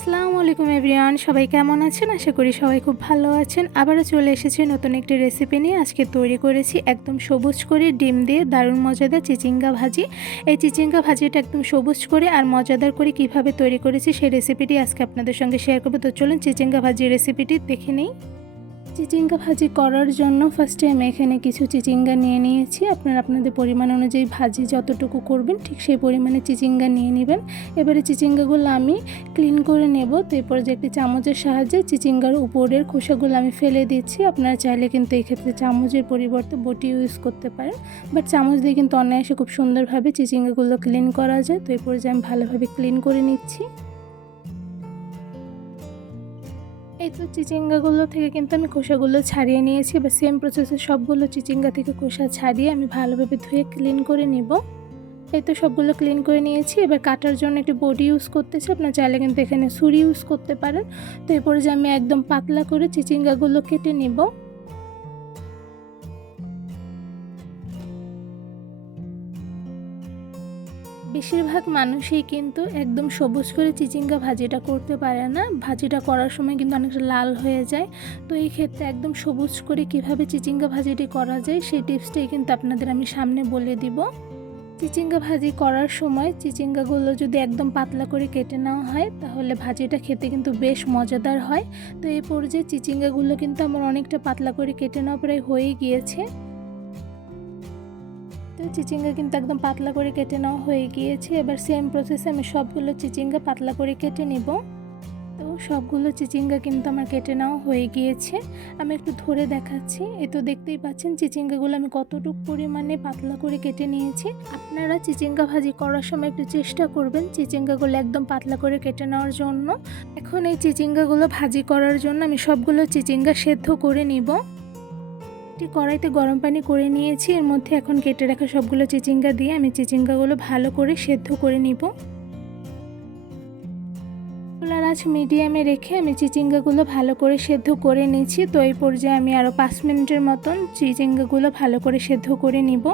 আসসালামু আলাইকুম এভরিওয়ান, সবাই কেমন আছেন? আশা করি সবাই খুব ভালো আছেন। আবারও চলে এসেছি নতুন একটি রেসিপি নিয়ে। আজকে তৈরি করেছি একদম সবুজ করে ডিম দিয়ে দারুণ মজাদার চিচিঙ্গা ভাজি। এই চিচিঙ্গা ভাজিটা একদম সবুজ করে আর মজাদার করে কিভাবে তৈরি করেছি সেই রেসিপিটি আজকে আপনাদের সঙ্গে শেয়ার করব। তো চলুন চিচিঙ্গা ভাজির রেসিপিটি দেখে নিই। চিচিঙ্গা ভাজি করার জন্য ফার্স্টে আমি এখানে কিছু চিচিঙ্গা নিয়ে নিয়েছি। আপনারা আপনাদের পরিমাণ অনুযায়ী ভাজি যতটুকু করবেন ঠিক সেই পরিমাণে চিচিঙ্গা নিয়ে নেবেন। এবারে চিচিঙ্গাগুলো আমি ক্লিন করে নেব। তো এরপর যে একটি চামচের সাহায্যে চিচিঙ্গার উপরের খোসাগুলো আমি ফেলে দিচ্ছি। আপনারা চাইলে কিন্তু এই ক্ষেত্রে চামচের পরিবর্তে বটি ইউজ করতে পারেন, বাট চামচ দিয়ে কিন্তু অনায়াসে খুব সুন্দরভাবে চিচিঙ্গাগুলো ক্লিন করা যায়। তো এরপর যে আমি ভালোভাবে ক্লিন করে নিচ্ছি। এই তো চিচিঙ্গাগুলো থেকে কিন্তু আমি খোসাগুলো ছাড়িয়ে নিয়েছি। এবার সেম প্রসেসে সবগুলো চিচিঙ্গা থেকে খোসা ছাড়িয়ে আমি ভালোভাবে ধুয়ে ক্লিন করে নিব। এই তো সবগুলো ক্লিন করে নিয়েছি। এবার কাটার জন্য একটি বডি ইউজ করতেছি। আপনার চাইলে কিন্তু এখানে ছুরি ইউজ করতে পারেন। তো এরপরে যে আমি একদম পাতলা করে চিচিঙ্গাগুলো কেটে নিব। বেশিরভাগ মানুষই কিন্তু একদম সবুজ করে চিচিঙ্গা ভাজিটা করতে পারে না। ভাজিটা করার সময় কিন্তু অনেকটা লাল হয়ে যায়। তো এই ক্ষেত্রে একদম সবুজ করে কিভাবে চিচিঙ্গা ভাজিটি করা যায় সেই টিপসটাই কিন্তু আপনাদের আমি সামনে বলে দিব। চিচিঙ্গা ভাজি করার সময় চিচিঙ্গাগুলো যদি একদম পাতলা করে কেটে নেওয়া হয় তাহলে ভাজিটা খেতে কিন্তু বেশ মজাদার হয়। তো এই পর্যায়ে চিচিঙ্গাগুলো কিন্তু আমার অনেকটা পাতলা করে কেটে নেওয়া প্রায় হয়ে গিয়েছে। তো চিচিঙ্গা কিন্তু একদম পাতলা করে কেটে নেওয়া হয়ে গিয়েছে। এবার সেম প্রসেসে আমি সবগুলো চিচিঙ্গা পাতলা করে কেটে নেব। তো সবগুলো চিচিঙ্গা কিন্তু আমার কেটে নেওয়া হয়ে গিয়েছে। আমি একটু ধরে দেখাচ্ছি। এই তো দেখতেই পাচ্ছেন চিচিঙ্গাগুলো আমি কতটুকু পরিমাণে পাতলা করে কেটে নিয়েছি। আপনারা চিচিঙ্গা ভাজি করার সময় একটু চেষ্টা করবেন চিচিঙ্গাগুলো একদম পাতলা করে কেটে নেওয়ার জন্য। এখন এই চিচিঙ্গাগুলো ভাজি করার জন্য আমি সবগুলো চিচিঙ্গা সেদ্ধ করে নিব। কড়াইতে গরম পানি করে নিয়েছি। এর মধ্যে এখন কেটে রাখা সবগুলো চিচিঙ্গা দিয়ে আমি চিচিঙ্গাগুলো ভালো করে সেদ্ধ করে নিব। চুলার আঁচ মিডিয়ামে রেখে আমি চিচিঙ্গাগুলো ভালো করে সেদ্ধ করে নিয়েছি। তো এই পর্যায়ে আমি আরও 5 মিনিটের মতন চিচিঙ্গাগুলো ভালো করে সেদ্ধ করে নিব।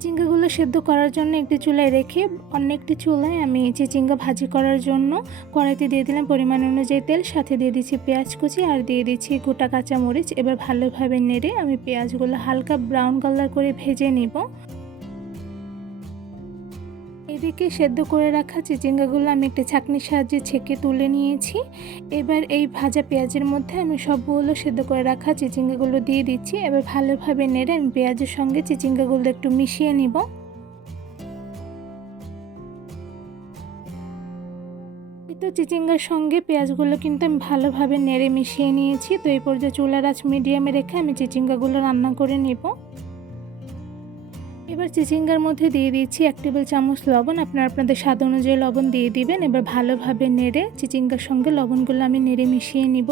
চিচিঙ্গাগুলো সেদ্ধ করার জন্য একটি চুলায় রেখে অন্য একটি চুলায় আমি চিচিঙ্গা ভাজি করার জন্য কড়াইতে দিয়ে দিলাম পরিমাণ অনুযায়ী তেল, সাথে দিয়ে দিচ্ছি পেঁয়াজ কুচি আর দিয়ে দিচ্ছি গোটা কাঁচামরিচ। এবার ভালোভাবে নেড়ে আমি পেঁয়াজগুলো হালকা ব্রাউন কালার করে ভেজে নিব। এদিকে সেদ্ধ করে রাখা চিচিঙ্গাগুলো আমি একটা ছাঁকনির সাহায্যে ছেঁকে তুলে নিয়েছি। এবার এই ভাজা পেঁয়াজের মধ্যে আমি সবগুলো সেদ্ধ করে রাখা চিচিঙ্গাগুলো দিয়ে দিচ্ছি। এবার ভালোভাবে নেড়ে আমি পেঁয়াজের সঙ্গে চিচিঙ্গাগুলো একটু মিশিয়ে নিব। তো চিচিঙ্গার সঙ্গে পেঁয়াজগুলো কিন্তু আমি ভালোভাবে নেড়ে মিশিয়ে নিয়েছি। তো এই পর্যায়ে চুলার আঁচ মিডিয়ামে রেখে আমি চিচিঙ্গাগুলো রান্না করে নেব। এবার চিচিঙ্গার মধ্যে দিয়ে দিচ্ছি 1 টেবিল চামচ লবণ। আপনারা আপনাদের স্বাদ অনুযায়ী লবণ দিয়ে দিবেন। এবার ভালোভাবে নেড়ে চিচিঙ্গার সঙ্গে লবণগুলো আমি নেড়ে মিশিয়ে নিব।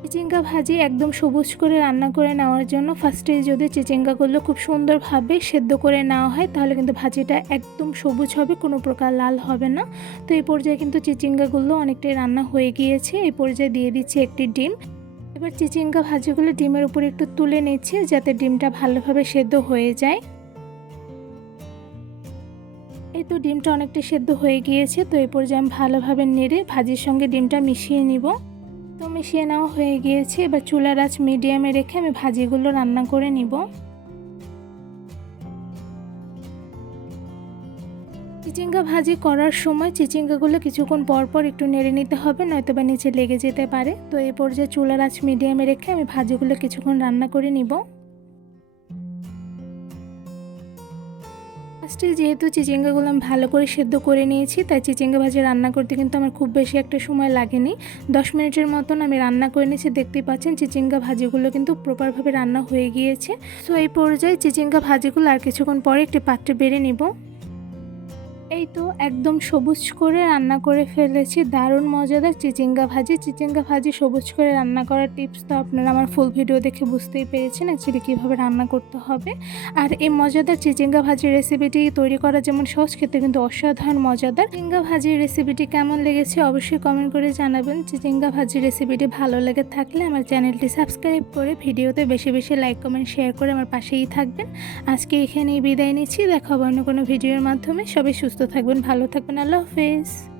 চিচিঙ্গা ভাজি একদম সবুজ করে রান্না করে নেওয়ার জন্য ফার্স্টে যদি চিচিঙ্গাগুলো খুব সুন্দরভাবে সেদ্ধ করে নেওয়া হয় তাহলে কিন্তু ভাজিটা একদম সবুজ হবে, কোনো প্রকার লাল হবে না। তো এই পর্যায়ে কিন্তু চিচিঙ্গাগুলো অনেকটাই রান্না হয়ে গিয়েছে। এই পর্যায়ে দিয়ে দিচ্ছি একটি ডিম। এবার চিচিঙ্গা ভাজিগুলো ডিমের উপর একটু তুলে নিচ্ছি যাতে ডিমটা ভালোভাবে সেদ্ধ হয়ে যায়। এই তো ডিমটা অনেকটা সেদ্ধ হয়ে গিয়েছে। তো এই পর্যায়ে আমি ভালোভাবে নেড়ে ভাজির সঙ্গে ডিমটা মিশিয়ে নিব। তো মিশিয়ে নেওয়া হয়ে গিয়েছে। এবার চুলার আঁচ মিডিয়ামে রেখে আমি ভাজিগুলো রান্না করে নিব। চিচিঙ্গা ভাজি করার সময় চিচিঙ্গাগুলো কিছুক্ষণ পর একটু নেড়ে নিতে হবে, নয়তো বা নিচে লেগে যেতে পারে। তো এই পর্যায়ে চুলার আঁচ মিডিয়ামে রেখে আমি ভাজিগুলো কিছুক্ষণ রান্না করে নিব। ফার্স্টে যেহেতু চিচিঙ্গাগুলো আমি ভালো করে সেদ্ধ করে নিয়েছি তাই চিচিঙ্গা ভাজি রান্না করতে কিন্তু আমার খুব বেশি একটা সময় লাগেনি। 10 মিনিটের মতন আমি রান্না করে নিয়েছি। দেখতেই পাচ্ছেন চিচিঙ্গা ভাজিগুলো কিন্তু প্রপারভাবে রান্না হয়ে গিয়েছে। সো এই পর্যায়ে চিচিঙ্গা ভাজিগুলো আর কিছুক্ষণ পরে একটি পাত্রে বেড়ে নিব। এই তো একদম সবুজ করে রান্না করে ফেলেছি দারুণ মজাদার চিচিঙ্গা ভাজি। চিচিঙ্গা ভাজি সবুজ করে রান্না করার টিপস তো আপনারা আমার ফুল ভিডিও দেখে বুঝতেই পেরেছেন অ্যাকচুয়ালি কীভাবে রান্না করতে হবে। আর এই মজাদার চিচিঙ্গা ভাজির রেসিপিটি তৈরি করা যেমন সহজ, খেতে কিন্তু অসাধারণ মজাদার। চিচিঙ্গা ভাজির রেসিপিটি কেমন লেগেছে অবশ্যই কমেন্ট করে জানাবেন। চিচিঙ্গা ভাজির রেসিপিটি ভালো লেগে থাকলে আমার চ্যানেলটি সাবস্ক্রাইব করে ভিডিওতে বেশি বেশি লাইক কমেন্ট শেয়ার করে আমার পাশেই থাকবেন। আজকে এখানেই বিদায় নিচ্ছি। দেখা হবে অন্য কোনো ভিডিওর মাধ্যমে। সবাই সুস্থ থাকবেন, ভালো থাকবেন। আল্লাহ হাফেজ।